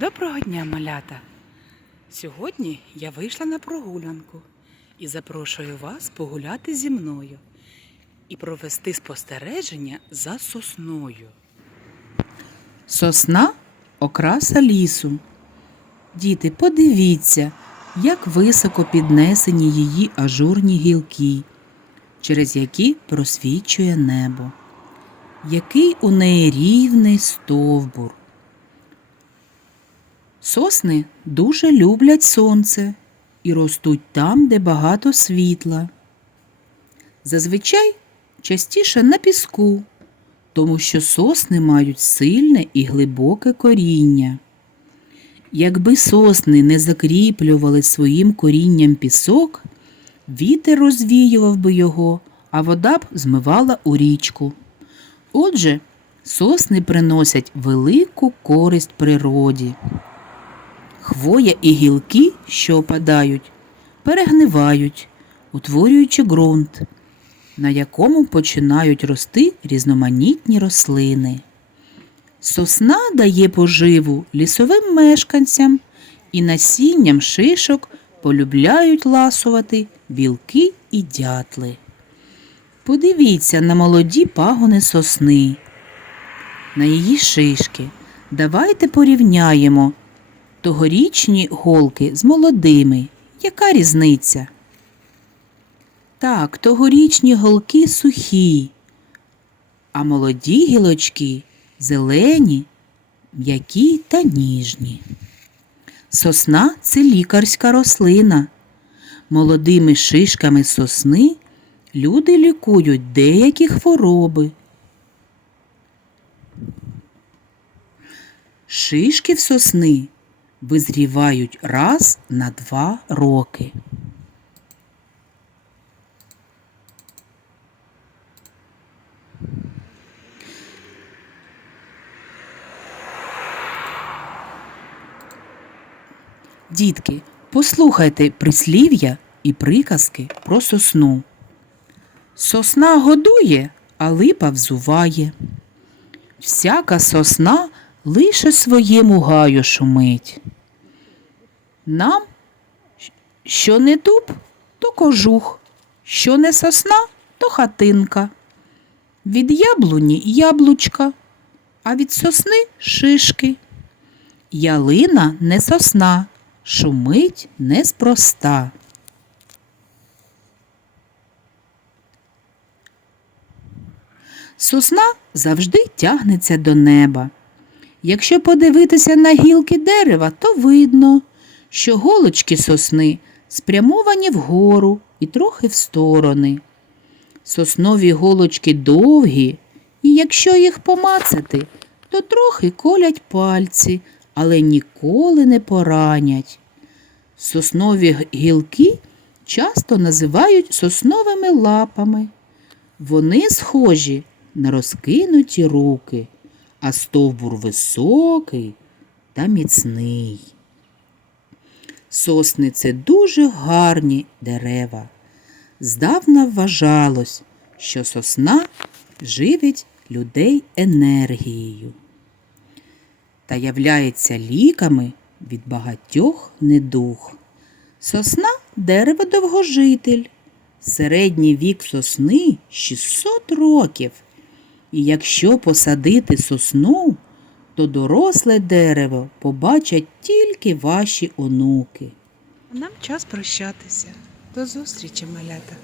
Доброго дня, малята! Сьогодні я вийшла на прогулянку і запрошую вас погуляти зі мною і провести спостереження за сосною. Сосна окраса лісу. Діти, подивіться, як високо піднесені її ажурні гілки, через які просвічує небо. Який у неї рівний стовбур. Сосни дуже люблять сонце і ростуть там, де багато світла. Зазвичай частіше на піску, тому що сосни мають сильне і глибоке коріння. Якби сосни не закріплювали своїм корінням пісок, вітер розвіював би його, а вода б змивала у річку. Отже, сосни приносять велику користь природі. Хвоя і гілки, що опадають, перегнивають, утворюючи ґрунт, на якому починають рости різноманітні рослини. Сосна дає поживу лісовим мешканцям і насінням шишок полюбляють ласувати білки і дятли. Подивіться на молоді пагони сосни, на її шишки. Давайте порівняємо тогорічні голки з молодими. Яка різниця? Так, тогорічні голки сухі, а молоді гілочки зелені, м'які та ніжні. Сосна це лікарська рослина. Молодими шишками сосни люди лікують деякі хвороби. Шишки в сосни визрівають раз на два роки. Дітки, послухайте прислів'я і приказки про сосну. Сосна годує, а липа взуває. Всяка сосна лише своєму гаю шумить. Нам, що не дуб, то кожух, що не сосна, то хатинка. Від яблуні яблучка, а від сосни шишки. Ялина не сосна, шумить неспроста. Сосна завжди тягнеться до неба. Якщо подивитися на гілки дерева, то видно, що голочки сосни спрямовані вгору і трохи в сторони. Соснові голочки довгі, і якщо їх помацати, то трохи колять пальці, але ніколи не поранять. Соснові гілки часто називають сосновими лапами. Вони схожі на розкинуті руки, а стовбур високий та міцний. Сосни це дуже гарні дерева. Здавна вважалось, що сосна живить людей енергією та являється ліками від багатьох недуг. Сосна дерево довгожитель. Середній вік сосни 600 років. І якщо посадити сосну, то доросле дерево побачать тільки ваші онуки. Нам час прощатися. До зустрічі, малята.